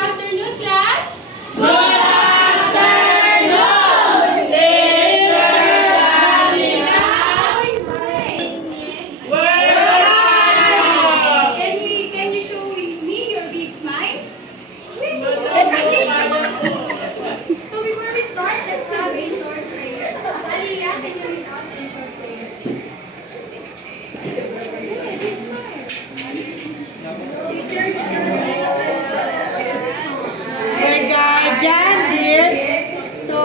afternoon, class. Good afternoon, Teacher Danica. Can you show me your big smile? So before we start, let's have a short prayer. Aliyah, can you lead us in short prayer? The guardian dear to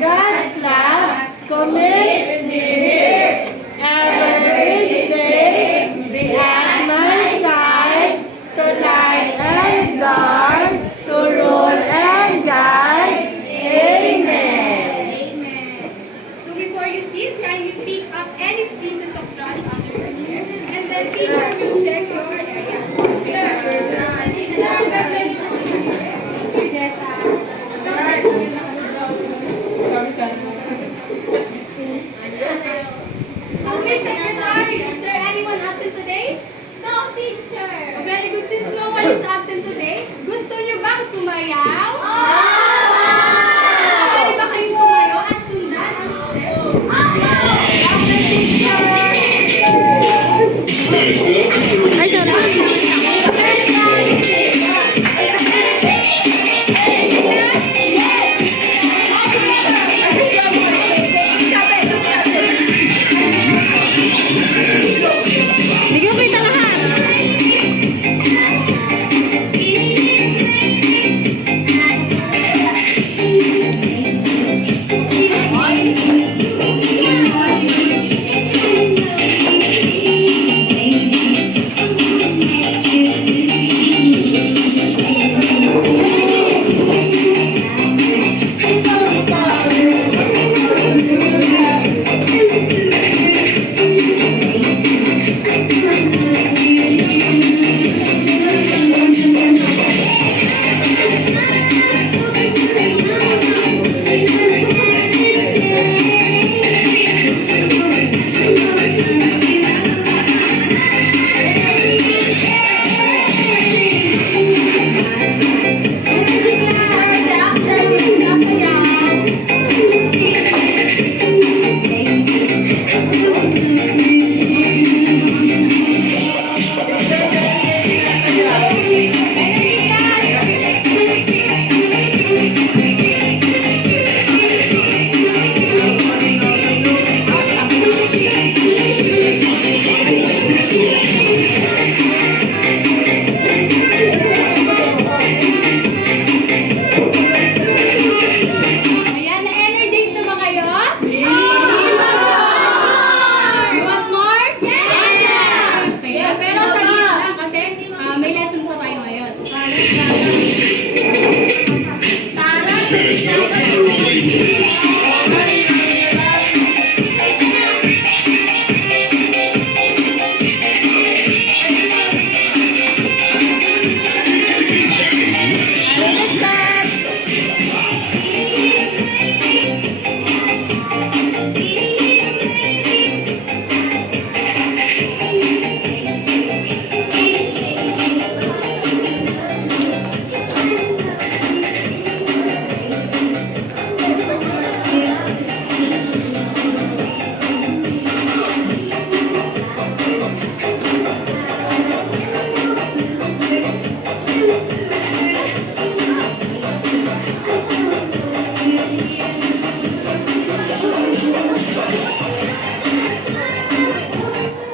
God's love commits me here. Every day be at my side to light and guard, to rule and guide. Amen. Amen. So before you sit, can you pick up any pieces of trash under your chair? And then teacher will check your area. So Miss Secretary, is there anyone absent today? No, teacher! Oh, very good. Since no one is absent today, gusto niyo bang sumayaw? Pwede ba kayong tumayo at sundan ang step? Ay, sorry. Bigyan mo kita lahat. Ayan, na-energize na ba kayo? You want more? Yes! Kaya, pero saglit lang kasi may lesson po tayo ngayon.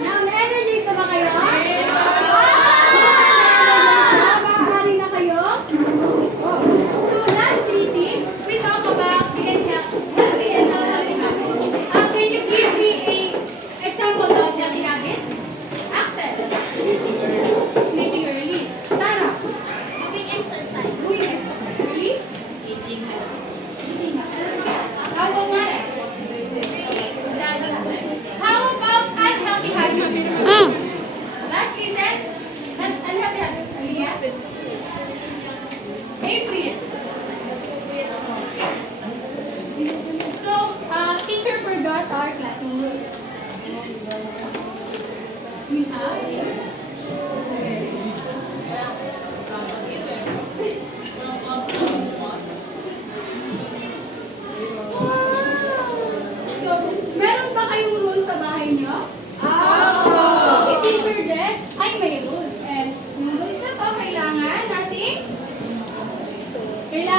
Now, na-energize na ba kayo? Makakari na kayo? So, last meeting, we talk about the healthy and unhealthy habits. Can you give me a example of healthy habits? Axel. Sleeping early. Sarah. Doing exercise. Doing exercise early. Eating healthy. How about Mara? How about unhealthy habits? Last reason, unhealthy habits. Aliyah? April. So, teacher forgot our classroom rules. We have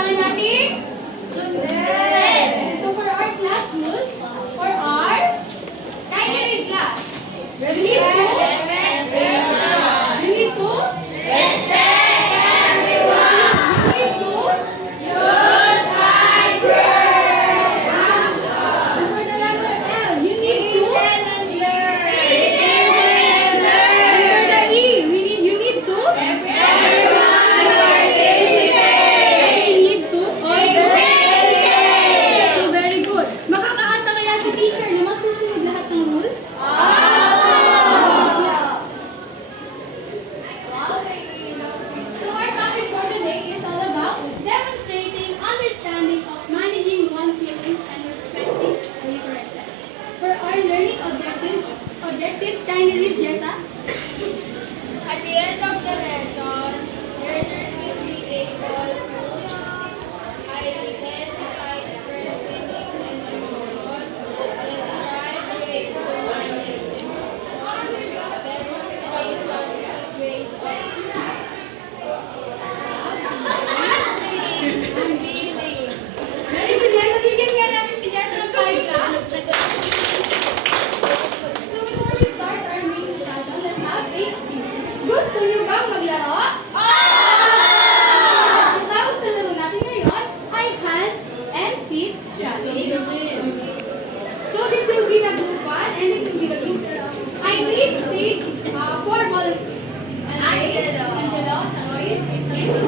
kailangan natin sundan. So for our class rules, for our tiny read class, you need to respect everyone. You need to use kind words. For the letter L, you need to listen and learn. For the E, you need to everyone participate. We need to listen. So very good. Makakaasa kaya si teacher na masusunod lahat ng rules? So our topic for today is all about demonstrating understanding of managing one's feelings and respecting differences. For our learning objectives, can you read, Jessa? At the end of the lesson, learners will be able to identify different feelings and emotions, describe ways to manage emotions, demonstrate positive ways of feeling. Very good, Jessa. Bigyan nga natin si Jessa ng 5 ka. So before we start our main discussion, let's have a quiz. Gusto niyo bang maglaro? Ang tawag sa laro natin ngayon ay hands and feet shuffling. So this will be the group 1 and this will be the group 2. I need the 4 volunteers. Angelo. Angelo, Lois, and Tia.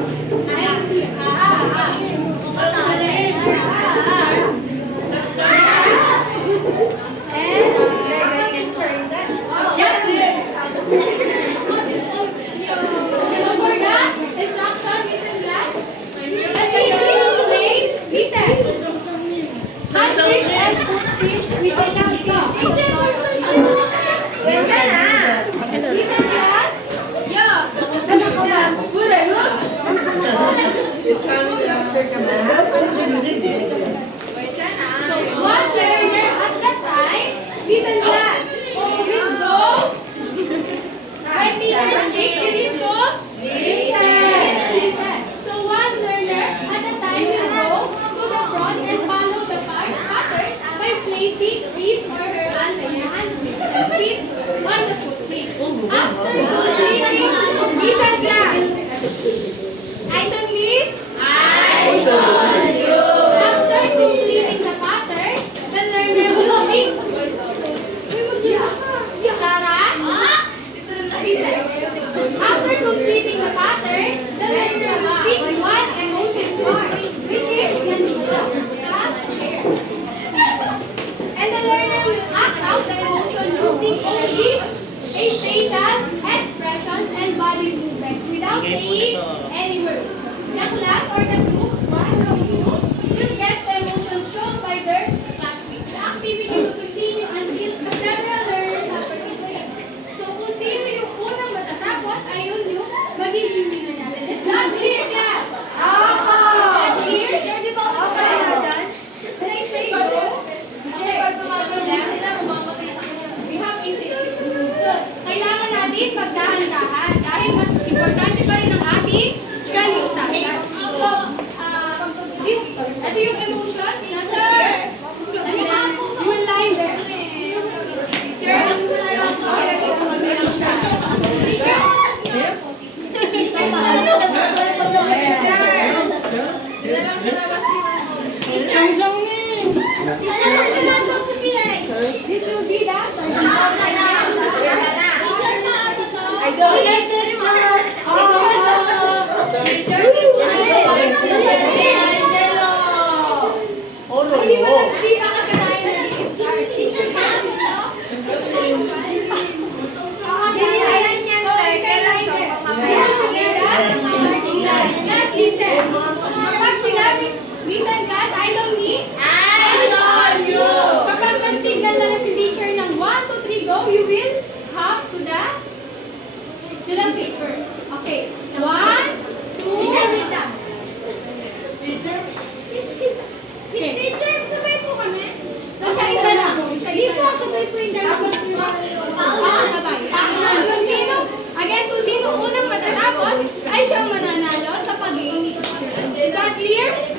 One learner at the time, listen class. Will go 20 meters each, you need to listen. So one learner at a time will go to the front and follow the pattern by placing his or her hands and feet on the footprint. After completing, listen class. Eyes on me. Eyes on you. After completing the pattern, the learner will pick. Sarah? Listen. After completing the pattern, the learner will pick one emotion card, which is nandito sa chair. And the learner will act out the emotion using only facial expressions and body movements without saying any word. The class or the group 1 or 2 will guess the emotions shown by their classmates. The activity will continue until several learners have participated. So kung sino yung unang matatapos, ayun yung magiging winner natin. Is that clear, class? Is that clear? Can I say go? Okay. We have easy. So, kailangan natin magdahan-dahan dahil mas importante pa rin ang ating kaligtasan. So, ito yung emotions, nasa chair. And then, you will lie there. Teacher, ilagay sa mag-isa. Teacher, this will be the Hindi ba kasi tayo nag-i-start? Teacher ka? Let's listen. Kapag sinabi, listen guys, eyes on me. Eyes on you. Kapag mag-signal na si teacher ng 1, 2, 3, go, you will hop to the paper. Okay. 1, 2, teacher, wait lang. Teacher? Okay. Teacher, sabay po kami. Isa lang. Dito, sabay po yung dalawa. Sabay. Kung sino, again, kung sino unang matatapos, ay siyang mananalo sa pagiging teacher. Is that clear?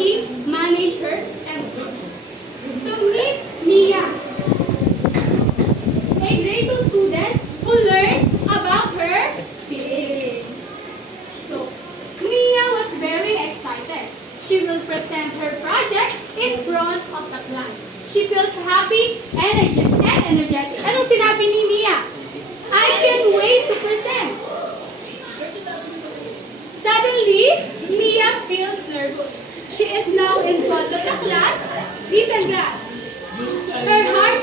she managed her efforts. So meet Mia, a grade 2 student who learns about her feelings. So, Mia was very excited. She will present her project in front of the class. She feels happy and energetic. Anong sinabi ni Mia? I can't wait to present. Suddenly, Mia feels nervous. She is now in front of the class. Listen, class. Her heart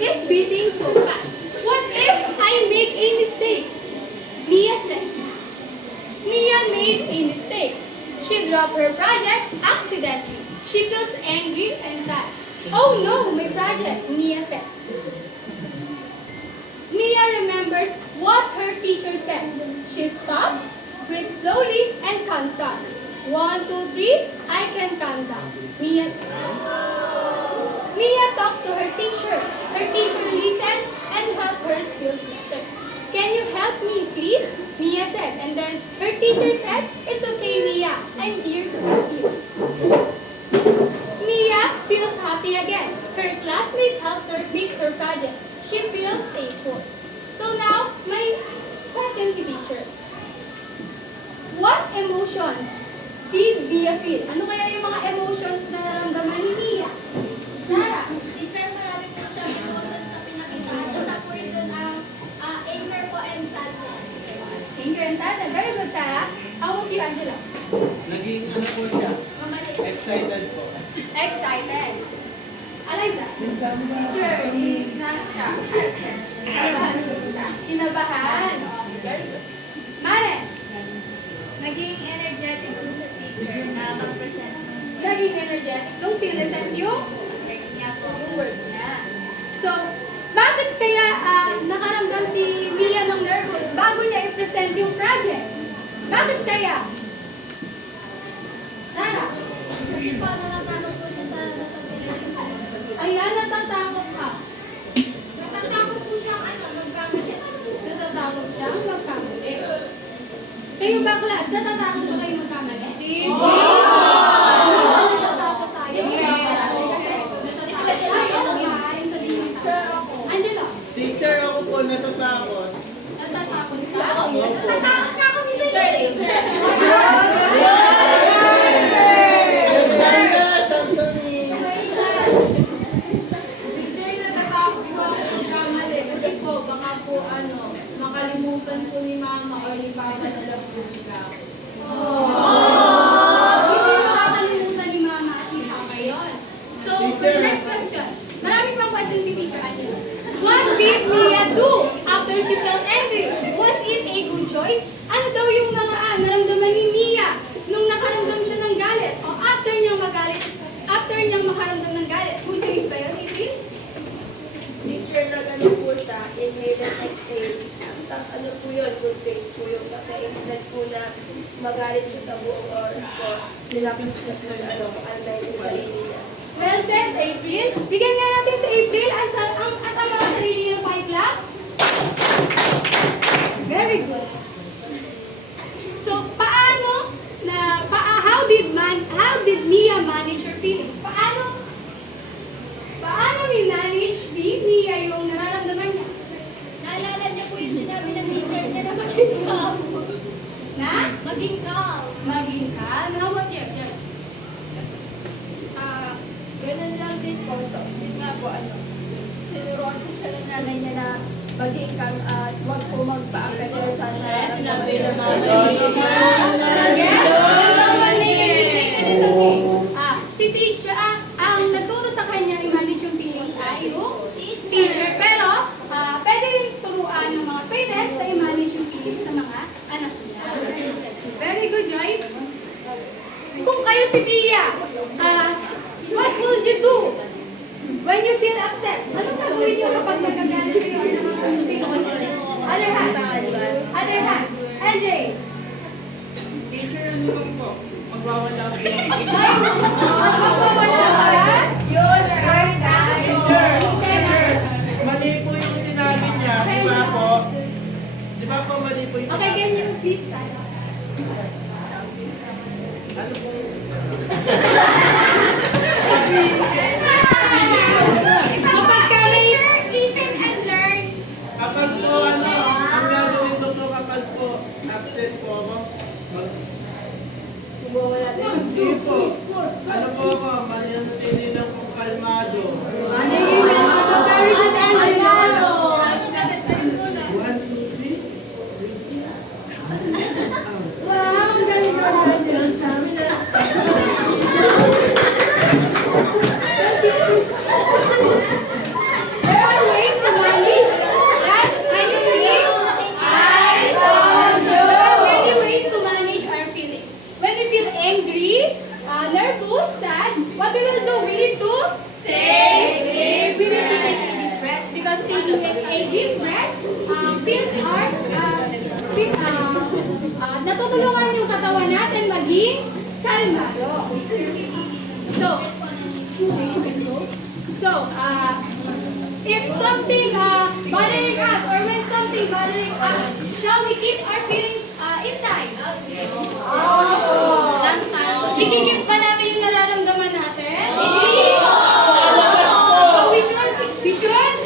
is beating so fast. What if I make a mistake? Mia said. Mia made a mistake. She dropped her project accidentally. She feels angry and sad. Oh no, my project, Mia said. Mia remembers what her teacher said. She stops, breathes slowly, and counts down. 1, 2, 3, I can count down. Mia said. Mia talks to her teacher. Her teacher listens and helps her feel better. Can you help me, please? Mia said. And then her teacher said, it's okay, Mia. I'm here to help you. Mia feels happy again. Her classmate helps her fix her project. She feels grateful. So now, my question si teacher. What emotions did Mia feel? Ano kaya yung mga emotions na naramdaman ni Mia? Sarah? Teacher, marami po siyang emotions na pinakita. Isa po rin dun ang anger po and sadness. Anger and sadness. Very good, Sarah. How about you, Angela? Naging ano po siya, Mamali. excited po. Excited. Eliza? Teacher, kinabahan din siya. Kinabahan. Very good. Maren? Naging energetic po siya, teacher, na mag-present. Naging energetic nung pinresent yung Niya po. work niya. So, bakit kaya nakaramdam si Mia ng nervous bago niya i-present yung project? Bakit kaya? Tara. Kasi po, natatakot po siya sa nasabihan sa Ayan, natatakot ka. Natatakot po siyang magkamali. Natatakot siya magkamali. Kayo ba, class? Natatakot ba kayo magkamali? Hindi! Natatakot tayo. Natatakot tayo. Maaaring sabihin tayo. Angela, Teacher, ako po natatakot. natatakot ka? Natatakot na ako ni teacher. Nagsalas ang tuni. Teacher, natatakot ko ako magkamali. Kasi po, baka po makalimutan po ni mama o ni papa na labuga. Hindi makakalimutan ni mama at ni papa yun. So, for next question. Marami pang question si Teacher Angela. What did Mia do after she felt angry? Was it a good choice? Ano daw yung mga naramdaman ni Mia nung nakaramdam siya ng galit? O after niyang makaramdam ng galit? Good choice ba yun, April? Teacher na ganun po siya, inhale and exhale. Tapos ano po yun, good face po yun. Kasi instead po na magalit siya sa buong oras po, nilapit siya po na unlike yung sarili niya. Well said, April. Bigyan nga natin si April at ang mga sarili ng 5 claps. Very good. So, how did Mia manage her feelings? Paano minanage ni Mia yung nararamdaman niya? Naalala niya po yung sinabi ng teacher niya na maging calm. Na? Maging calm. Maging calm. How about you? Yes. Ganun lang din po. So, yun nga po, sinuruan ko siya ng nanay niya na maging calm at huwag po magpa-apekto sa nararamdaman niya. Yes? Someone make a mistake, that is okay. Si teacher, ang nagturo sa kanya i-manage yung feelings ay yung teacher. Pero, pwede rin turuan ng mga parents na i-manage yung feelings sa mga anak nila. Very good, Joyce. Kung kayo si Mia, what would you do when you feel upset? Anong gagawin niyo kapag nagagalit kayo? Other hand. Other hand. LJ. Teacher, ano lang po? Magwawala po. Magpapawala ka? Yes, right. Mali po yung sinabi niya, di ba po? Di ba po mali po yung Okay, sinabi can niya? you please stand up? Ano po? what we will do, we need to take. We need to take a deep breath because taking a deep breath feels natutulungan yung katawan natin maging kalmado. So, if something bothering us or when something bothering us, shall we keep our feelings inside? Ikikip ba natin yung nararamdaman natin? So we should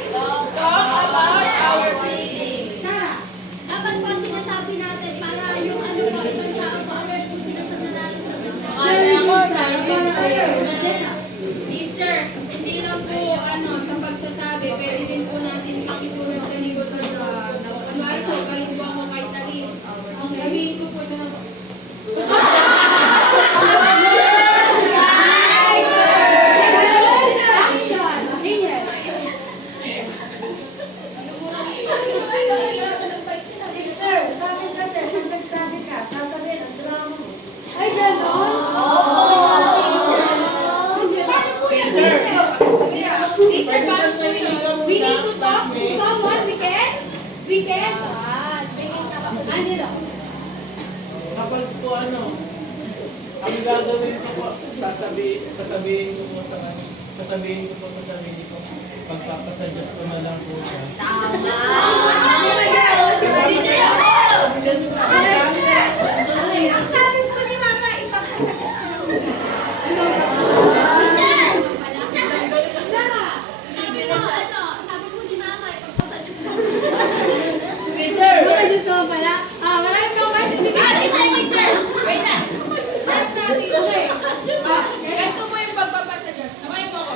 Talk about our feelings. Tara. Dapat po sinasabi natin para yung ano po, isang tao po, alert po sila sa nararamdaman. Teacher, hindi lang po sa pagsasabi, pwede din po natin isulat sa likod ng ano po, karitwa mo kay Talin. Ang sabihin ko po sa Action. Ganyan. Teacher, sa akin kasi, pag nagsabi ka, sasabihin ang drama mo. Ay, gano'n? Paano po yan, teacher? Teacher, paano po yun? We need to talk to someone we can? Angelo. Kapag po ang gagawin ko po, sasabihin ko po sa sarili ko, pagpapasuggest ko na lang po siya. Oh my God! Ang sabi po ni Mama, ipagpapasuggest ko lang. Tara. Sabi po ni Mama, ipagpasuggest ko. Mga gusto mo pala. Maraming kang message. teacher! Wait na! Last natin. Okay. Ganito po yung pagpapasuggest. Sabay mo ako.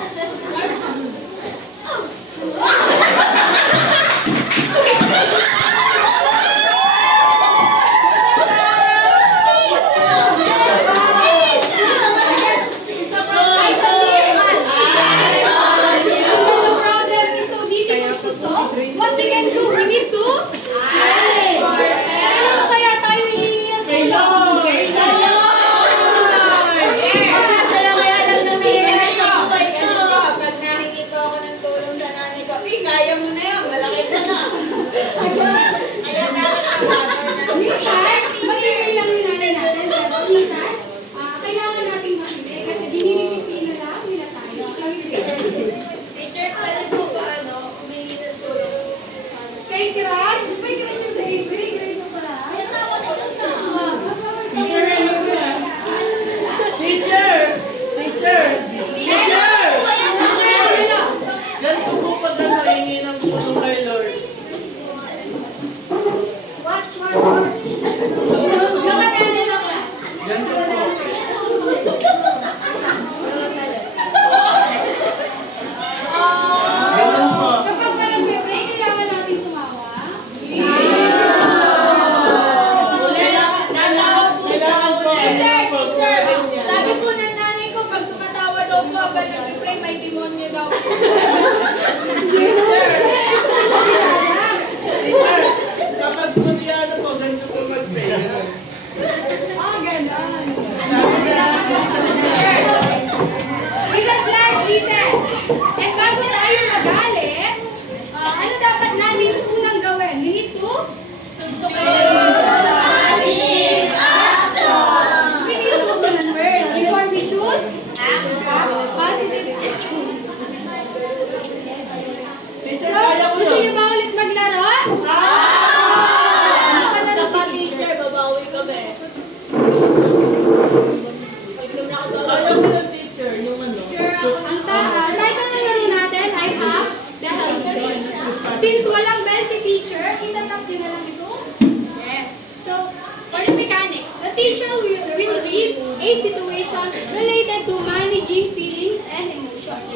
Ay, sabihin. When the problem is so difficult to solve, what we can do? We need to Kailan kaya tayo hihingi ng tulong? Pag nahingi po ako ng tulong sa nanay ko, kaya mo na yan, malaki ka na. Kaya Minsan, mahihil lang yung nanay natin, pero minsan, kailangan nating makinig kasi dinidisiplina lang nila tayo. Teacher, pwede po ba humingi ng tulong? Kay Kiran, may Kiran siya sa Avery, grade mo pala. May asawa na yun ka. Teacher! Ganito po pag hingi ng tulong kay Lord. watch my heart. Nakatanda na class. Ganito po. Ganun po. Kapag ka nag-break, kailangan natin tumawa. Kailangan po. Teacher! Sabi po ng nanay ko, pag tumatawa daw po, ba nag-pray, may demonyo daw. Teacher, kapag kunyano po, ganito po mag-pray. Ganun. Ganon. Sabi na, Isang class, listen. And bago tayo magalit, ano dapat natin unang gawin? We need to We need to think first before we choose positive actions. teacher, So, kaya ko gusto yun. niyo ba ulit maglaro? Ano pa si teacher? Kaya ko yun, teacher, yung Ang title ng laro natin ay Half the Helpers. Since walang bell si teacher, itatap niyo na lang ito. Yes. So, for the mechanics, the teacher will read a situation related to managing feelings and emotions.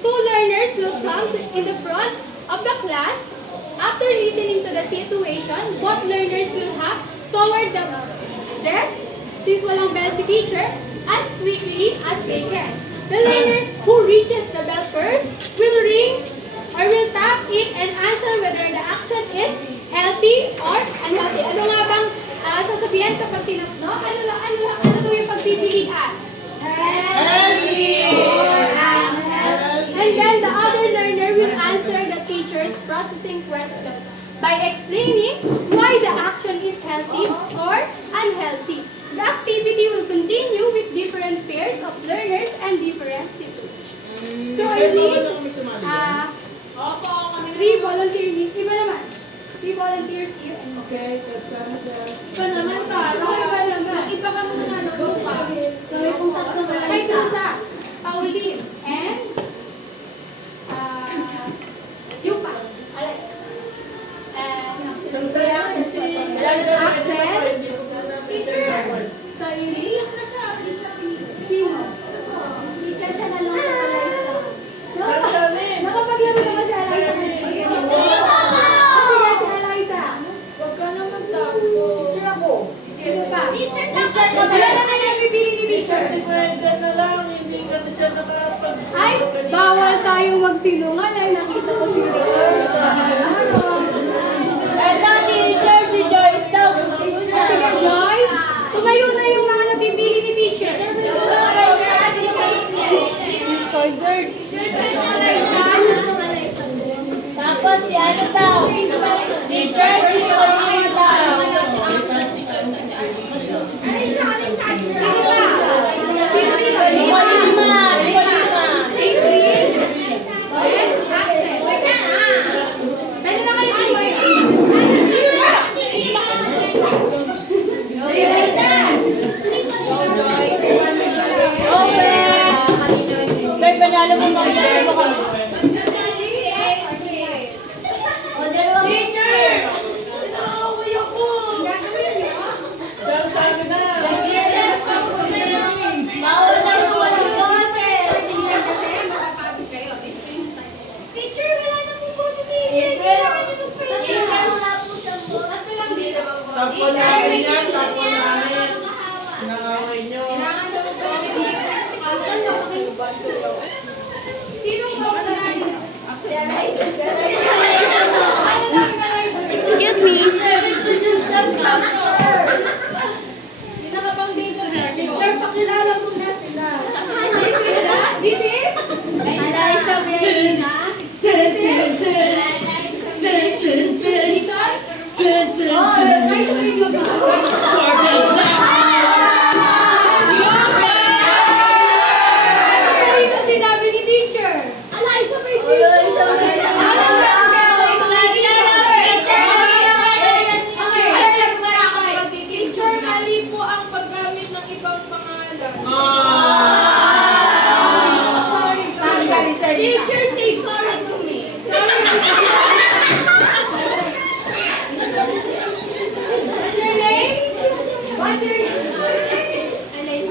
Two learners will come in the front of the class. After listening to the situation, both learners will hop toward the desk, since walang bell si teacher, as quickly as they can. The learner who reaches the bell first will ring or will tap it and answer whether the action is healthy or unhealthy. Ano nga bang sasabihin kapag tinap, no? Ano to yung pagpipilian? Healthy! by explaining why the action is healthy or unhealthy. The activity will continue with different pairs of learners and different situations. So I Kaya bawal need na kami sumali dyan. 3 volunteers. Iba naman. 3 volunteers here. Okay, kasama dyan. Iba naman sa ano. Iba naman. Iba ka naman ano, lupa. Kami kung tatlo ba? Ay, Susa, Pauline, and Yupa. Alex. Teacher. Sorry. Iiyak na siya. Please na Sino? Teacher siya na lang sa Eliza. Nakapaglaro naman si Eliza. Sige, si Eliza. Huwag ka naman tapo. Teacher ako. Sino pa? Teacher Wala na kayo nabibili ni teacher. Si Brenda na lang, hindi ka na siya nakapag... Ay, bawal tayong magsilungan ay nakita ko si Rose. Hello, teacher! Si Joyce daw. Sige, Joyce. Tumayo na yung mga nabibili ni teacher. Tapos si ano daw? Teacher, si Joyce daw. Sino pa? Sino dito? Lima. April? And Axel. Dali na kayo tumayo. May panalo mo ba? Panalo mo kami. Sabi na! Mauna yung walang Teacher, wala na po po si April. Kailangan niyo itong pahinga. Tapo namin yan, tapo namin. Nangaway nyo. Kailangan daw po Sino po na natin? Excuse me. Teacher, pakilala mo na sila. This is Eliza Merina. Ito sinabi ni teacher. Eliza may dito. Teacher, mali po ang paggamit ng ibang pangalan. Teacher, say sorry to me. What's your name? What's your name?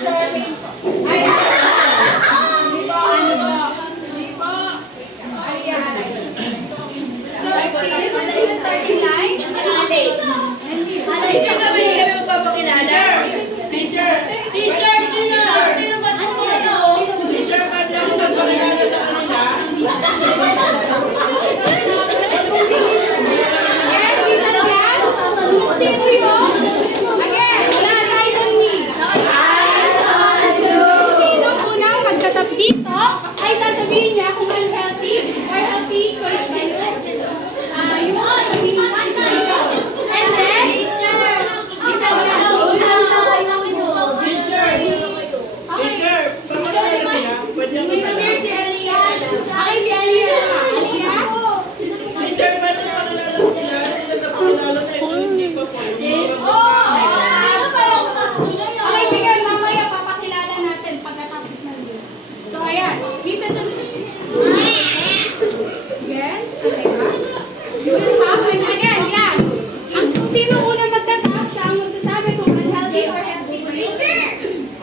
Charmaine po. Ay, hindi po, ano po? Hindi po. Aria. So, this is the starting line. And you. Teacher, kami hindi kami magpapakilala. Teacher! Teacher, sino? Sino ba ito? Teacher, pwede ako magpakilala sa kanila? Again, please and class. Kung sino yung... Again, class, eyes on me. Kung sino unang magtatap dito, ay sasabihin niya kung unhealthy or healthy choice ba yun. Yung sasabihin niya situation. And then, please and class. Okay. Teacher, pakilala sila. Pwede ako magpakilala. Okay, si Aliyah. Aliyah? Teacher, pwede pakilala ko sila. Sila na pakilala na ito. Hindi pa po. Okay, sige, mamaya papakilala natin pagkatapos ng yun. So, ayan. Listen to me. Again, okay ba? You will have, and again, class. Kung sino unang magtatap, siya ang magsasabi kung unhealthy or healthy. Teacher!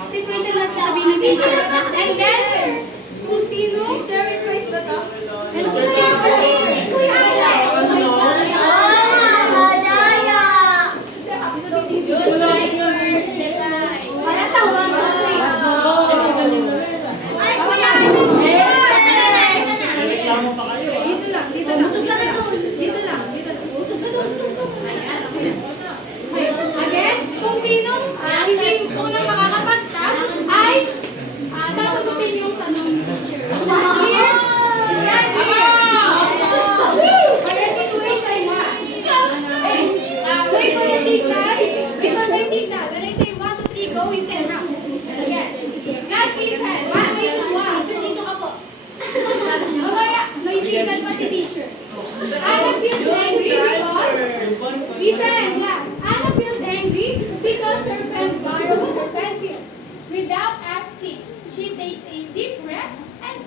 Situation na sabi ni teacher. And then, kung sino, Jerry Price ba to? And sino yan kasi? Kuya Alex. Wala sa 1, 2, 3. Ay, Kuya Alex. Dito lang, dito lang. Dito lang, dito lang. Usog ka doon, usog ka doon. Ayan, okay. Again, kung sino hindi unang makakapagtap, ay sasagutin yung tanong ni teacher. Here,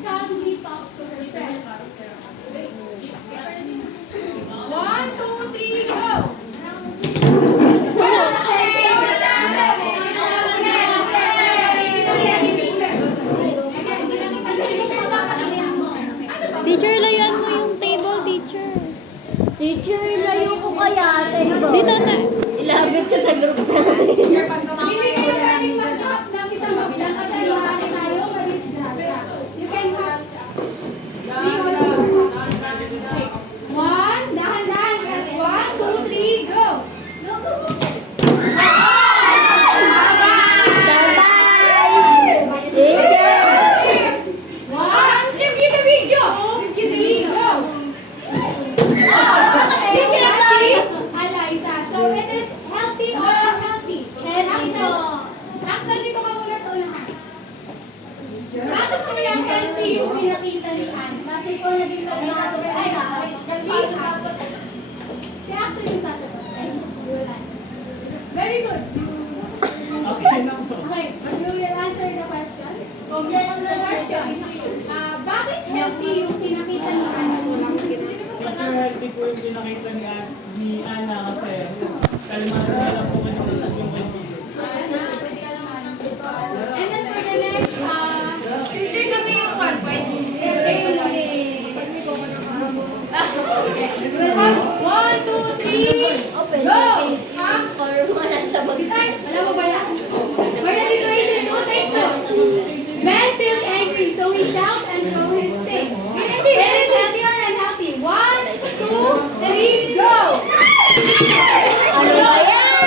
calmly talks to her friend. 1, 2, 3, go! Teacher, layuan mo yung table, teacher. Teacher, layo ko kaya, table. Dito na. Ilabit ka sa group na. Teacher, pag Hindi tumamay kayo ko na pwedeng mag-up ng isang gablang kasi marami tayo, madisgrasya. You can have 1, dahan-dahan, press 1, 2, 3, go! Go, go, go! One, review the video! Review the video! Kasi, Eliza, so it is healthy or unhealthy? Axel, dito ka muna sa unahan. Bakit kaya healthy yung pinakita ni Anne? Kasi ko naging kalmado ka Ay, kasi si Axel yung sasagot. You will answer. Very good. Okay na po. Okay, you will answer the question. The question, bakit healthy yung pinakita ni Anne? Teacher, healthy po yung pinakita ni Ana kasi kalmado na lang po mag-usap yung kaibigan. And then for the next, teacher kami yung 1 point. Yes, kayo yung we'll have 1, 2, 3, go! Alam mo ba yan? For the situation, no, take note. Ben feels angry, so he shouts and throws his stick. It is healthy or unhealthy? 1, 2, 3, go! Ano ba yan?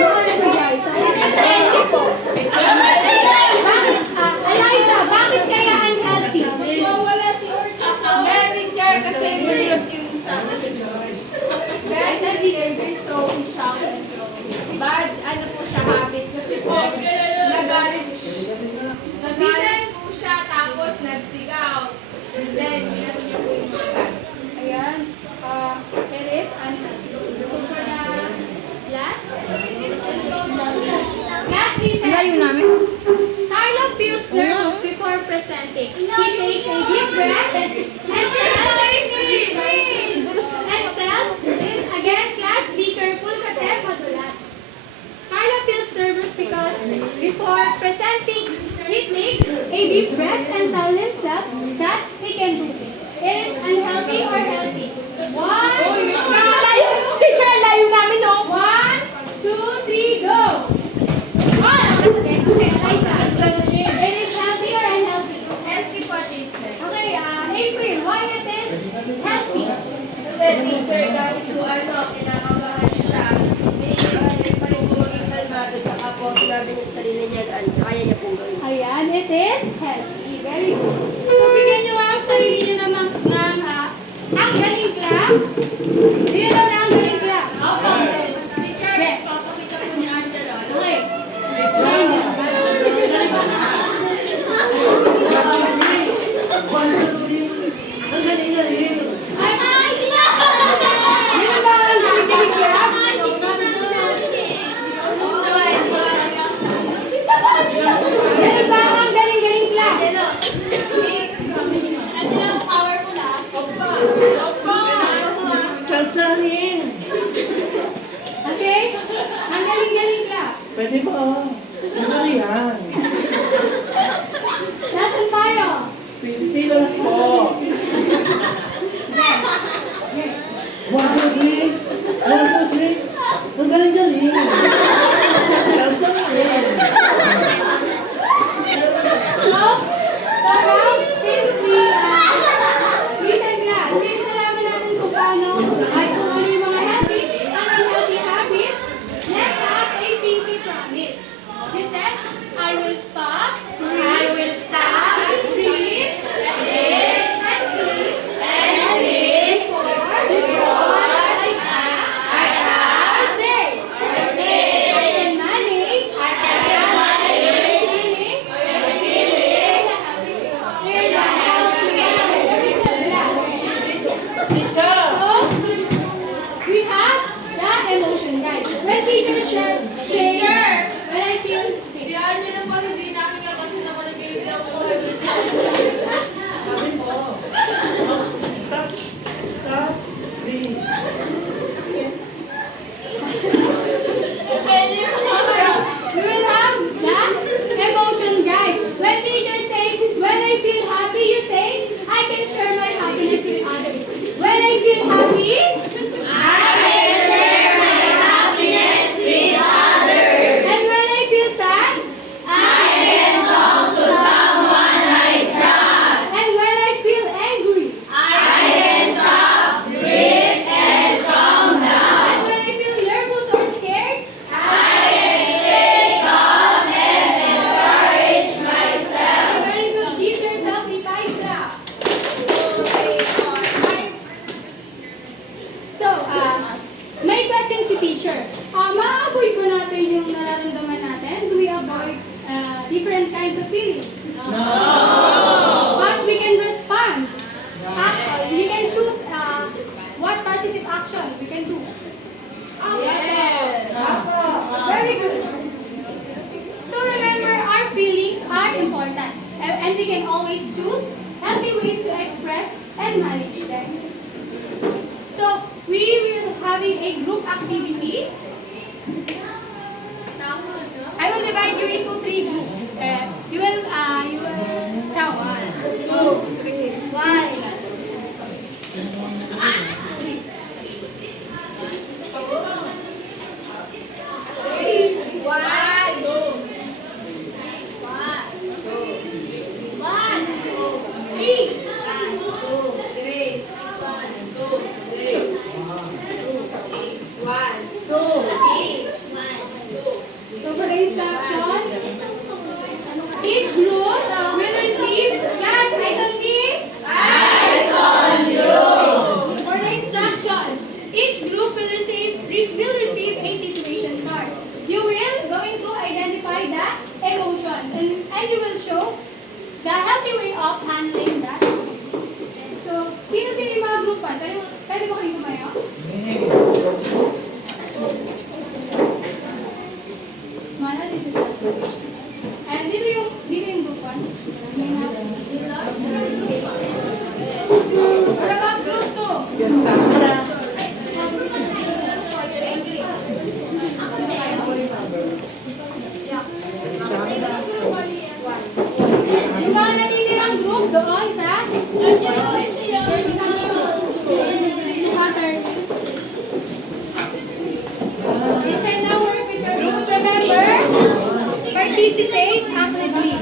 Eliza, bakit kaya unhealthy? Wala si Orcha sa Teacher, kasi curious yung sa I said be angry, so he shouts and throws. bad, ano po siya, habit. Kasi po, nagalit po siya, tapos nagsigaw. And then, ginano niya po yung mga bad. Ayan. It is unhealthy. So for the last, namin. Carlo feels nervous before presenting. He takes a deep breath and tells him again, class, be careful kasi madulas. Carlo feels nervous because before presenting, he takes a deep breath and tells himself that he can do it. It is unhealthy or healthy? 1, Teacher, layo namin, no? 1, 2, 3, go! Okay, Eliza. It is healthy or unhealthy? Healthy po, teacher. Okay, April, why it is healthy? Kasi teacher, dahil po, kinakabahan siya. May pa rin po maging kalmado, saka po, sinabi niya sa sarili niya, kaya niya pong gawin. Ayan, it is healthy. Very good. So, bigyan nyo ang sarili nyo ng ang galing clap. Bigyan nyo na ang galing clap. Opo. Teacher, papakita po ni Angela. Okay. Yun ba ang galing clap? Yan ba ang galing clap? Sasarin. can always choose healthy ways to express and manage them. So, we will having a group activity. I will divide you into 3 groups. You will count. 1, 2, 3, 1. So for the instruction, each group will receive, guys, eyes on me. Eyes on you. For the instructions, each group will receive a situation card. You will going to identify the emotions and you will show the healthy way of handling that. So, sino-sino yung mga group pa? Pwede mo kayo kumayo? Mana, this is the situation. And dito yung group 1. What about group 2? Yes, sir. Yung mga naninirang group doon sa you can now work with your group. Remember, participate actively.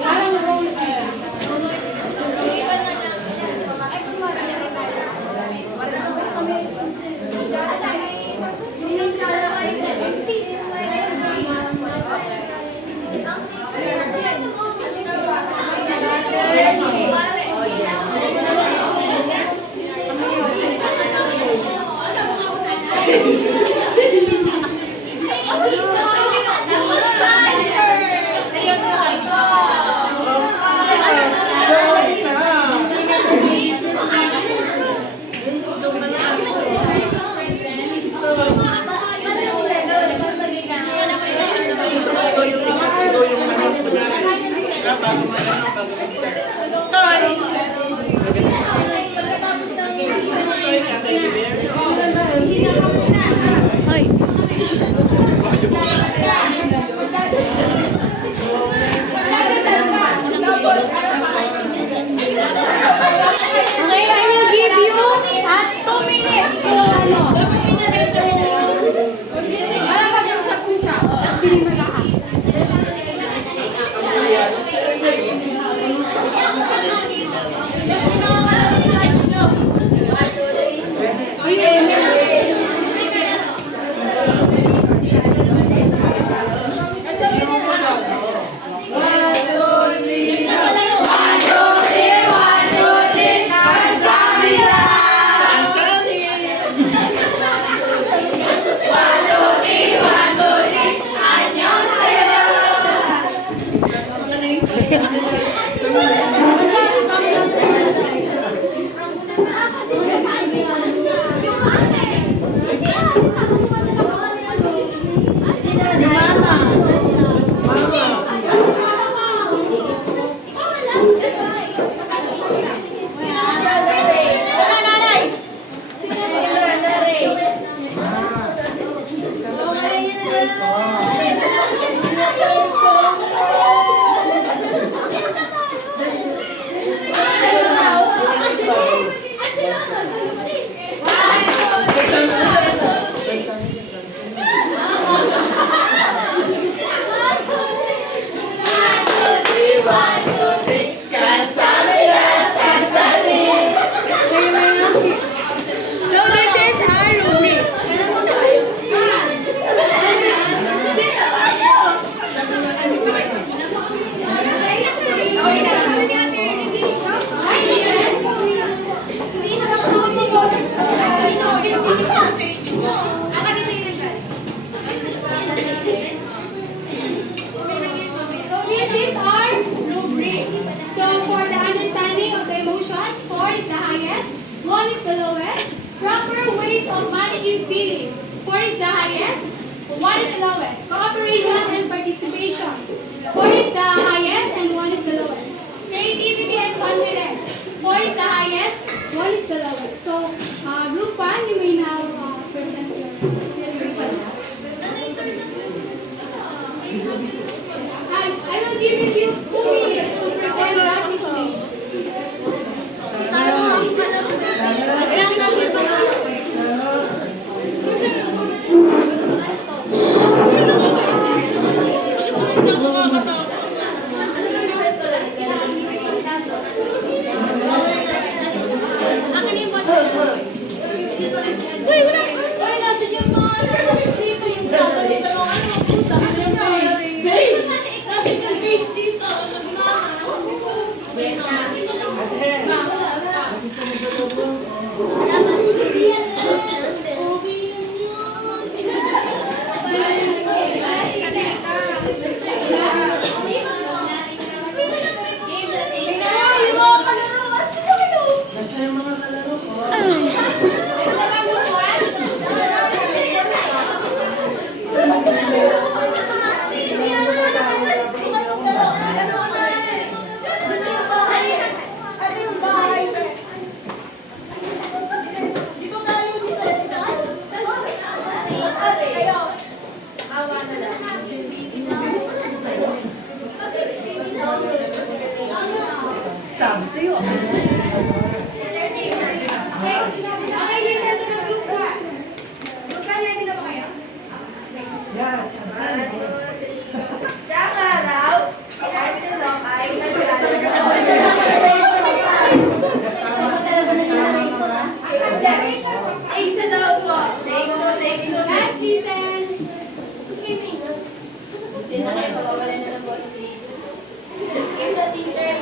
Parang role sila. Okay, I will give you 2 minutes to para mag-usap-usap. Sino yung mag-aak? these are rubrics. So for the understanding of the emotions, 4 is the highest, 1 is the lowest. Proper ways of managing feelings, 4 is the highest, 1 is the lowest. Cooperation and participation, 4 is the highest and 1 is the lowest. Creativity and confidence, 4 is the highest, 1 is the lowest. So group 1, you may now present your group 1. I will give you 2 minutes to present the situation. Ay, nasa yung mga dito yung data dito ng ano, puta. Base! Nasa yung base dito. Ay, yung mga kalaro. At sino kayo? Nasa yung mga kalaro ko. Ano yung bahay? Dito tayo, dito. Kayo. Awa na lang. Sabi sa'yo. Okay, listen to the group 1. Group 1, ready na ba kayo? Yes. Sa araw, si Angelo ay Isa daw po. Thank you. Let's listen. In the teacher,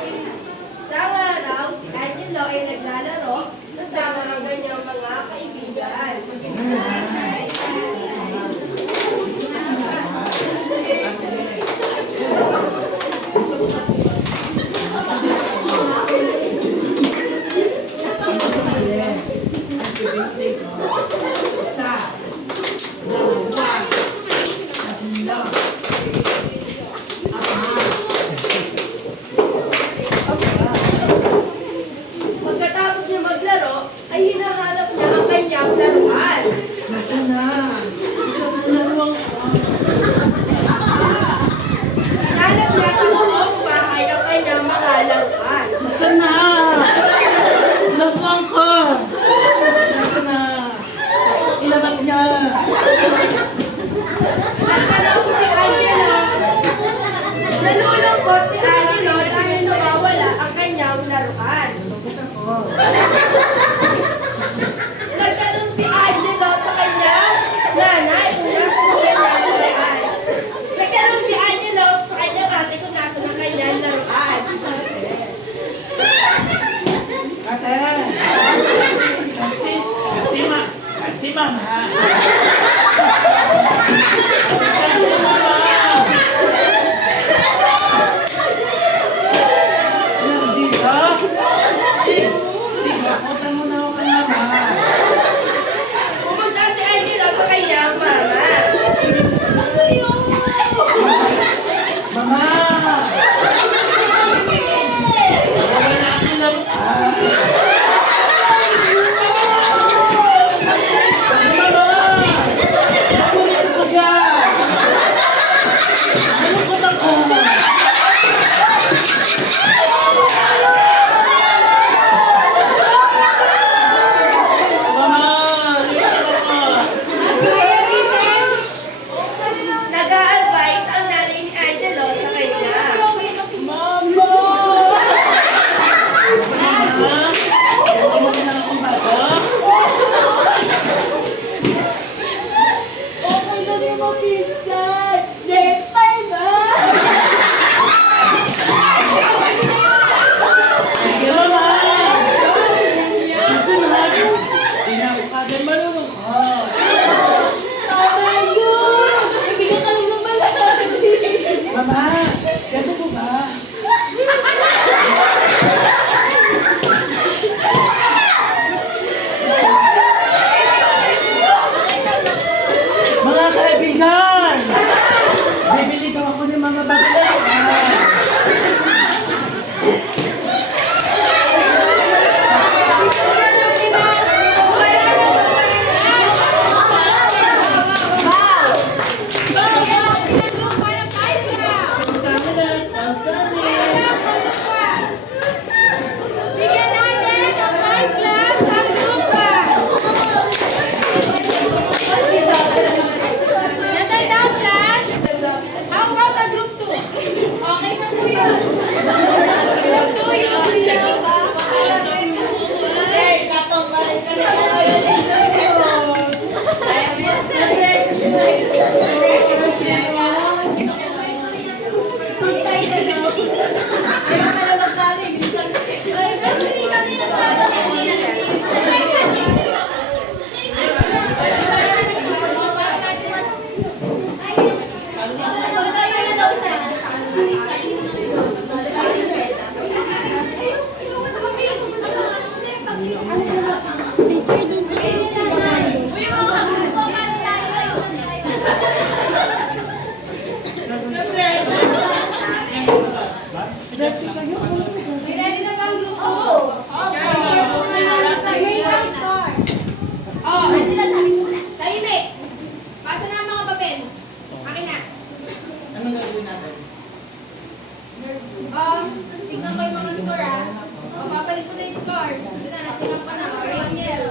isang araw, si Angelo ay naglalaro kasama ang kanyang mga kaibigan. Pagkatapos niya maglaro, ay hinahanap niya ang kanyang laruan. Nasaan na? Isang laruang ko. Hinanap niya sa buong bahay ang kanyang mga laruan. Nasaan na? Laruang ko. Nasaan na? Ilabas niya. Nagtanong si Angelo. Nalulungkot si Angelo dahil nawawala ang kanyang laruan. Nagtanong si Angelo sa kanyang nanay kung nasa ang kanyang laruan. Nagtanong si Angelo sa kanyang ate kung nasa ang kanyang laruan. Ate! Sasi mama! Sasi mama! Hindi ba? Sige, punta mo na ako kay mama. Pumunta si Angelo sa kanyang mama. Mama! Wala na ako laruan. Nag-a-advise ang nanay ni Angelo sa kanya. Okay na din mo, pinsan. Next time, ha? Sige, mama! Susunod! Pinapagay malulungkot. Tama yun. Ibigyan ka lang naman natin. Mama! Ganito po ba? May ready na bang group 2? Charlie, group na lang tayo. Oh, ano na sabi ko na? Tahimik! Pasa na ang mga papel. Akin na. Anong gagawin natin? Tingnan ko yung mga score ah. Babalik ko na yung score. Doon na, natingnan ko na. Ariel.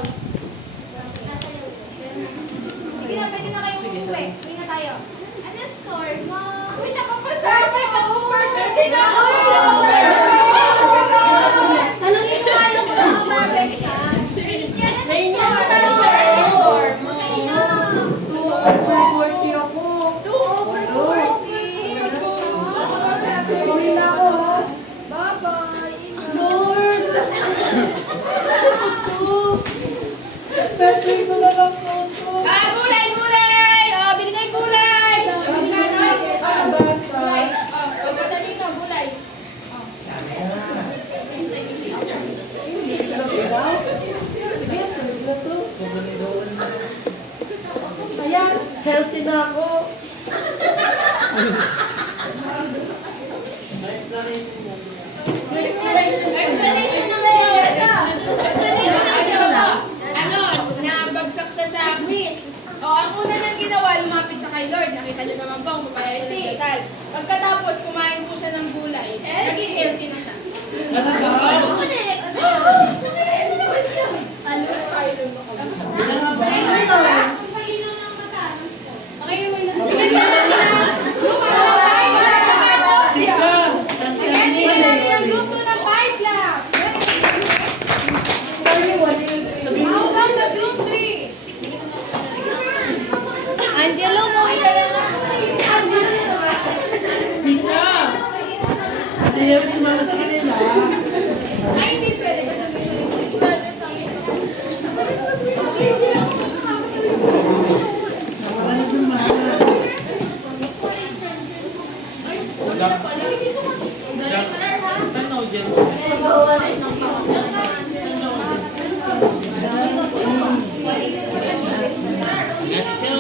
Sige na, pwede na kayong umuwi. Uwi na tayo. Ano score mo? Uy, nakapasama ka po. Hindi na ako. Talangin mo kayo kung nakapagay ka. Rain yan mo tayo. Score mo. Bye-bye. Gulay, gulay! Oh, bili kayo gulay! Bili ka na. Gulay. Oh, pagpadali ka, gulay. Kaya, healthy na ako. Explanation ng Leonardo. Explanation mo. Ano, nabagsak siya sa quiz. O, ang una niyang ginawa, lumapit siya kay Lord. Nakita niyo naman po ang papayari ng dasal. Pagkatapos, kumain po siya ng gulay. Naging healthy na siya. Angelo, mo Hindi niya sumama sa kanila. Ay, hindi pwede ba sabihin mo rin Sama na yung mahal. Saan ako dyan? Gasyo.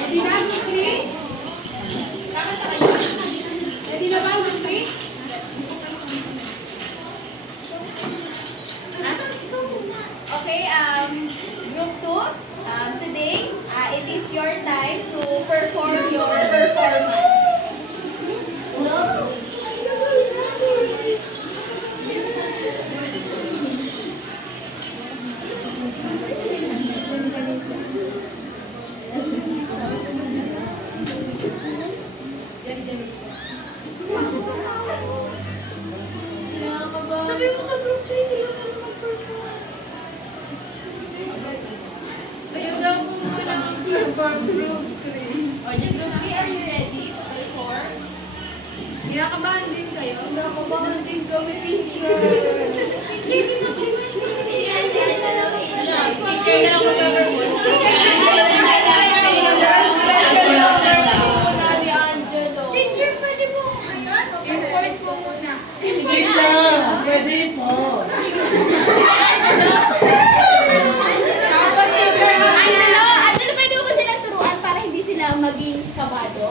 Ready na, group 3? Kakanta kayo. Ready na ba, group 3? Okay, group 2, today, it is your time to perform your performance. Sabi mo sa group 3 sila na mag-perform. Kayo daw po muna mag-perform group 3. O, yung group 3, are you ready to perform? Kinakabahan din kayo? Nakabahan din kami, teacher. Teacher, pwede po ngayon? Import po muna. Teacher, pwede po. Tapos teacher, Angelo, pwede ko ba silang turuan para hindi sila maging kabado?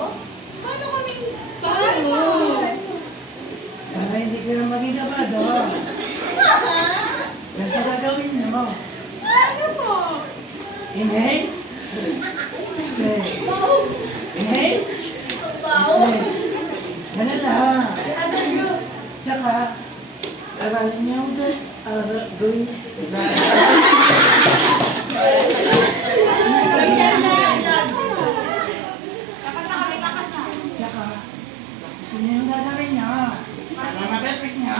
paano kami? Paano? Para hindi ko na maging kabado. Ganito gagawin mo. Ano po? Inhale. Exhale. Inhale. Exhale. Ganun lang. Tsaka, aralin niyo yung gawin. Tsaka, gusto niyo yung gagawin niya. Para ma-perfect niya.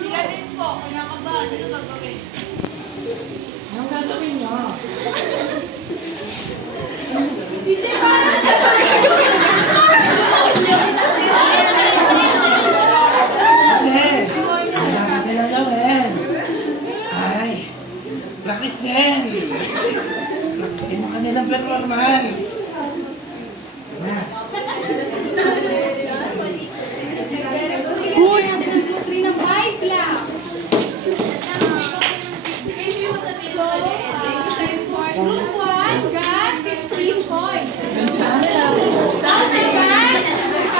Sila din po, kinakabahan. Ano gagawin? gagawin niyo? Teacher, parang Ate, kaya ka nila gawin. Ay, practicein. Practicein mo kanilang performance. Yan. Very good. Bigyan natin ng group 3 ng 5 lang. So, for group 1 got 15 points. Also got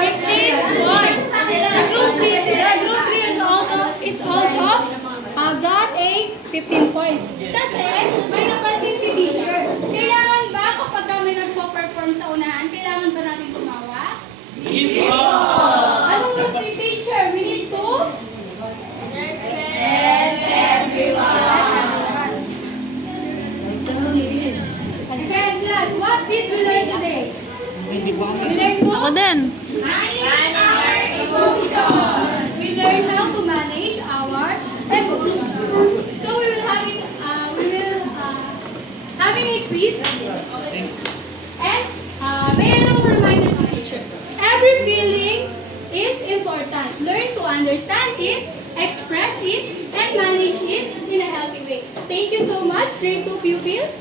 15 points. The group 3 is also got a 15 points. Kasi may napansin si teacher. Kailangan ba kapag kami nagpo-perform sa unahan, kailangan ba natin tumawa? Anong rules ni teacher? We need to respect everyone. Okay, class, what did we learn today? We learned to Ako din. manage our emotions. We learned how to manage our emotions. So we will having a quiz. And mayroon akong reminder si teacher. Every feelings is important. Learn to understand it, express it, and manage it in a healthy way. Thank you so much, grade 2 pupils.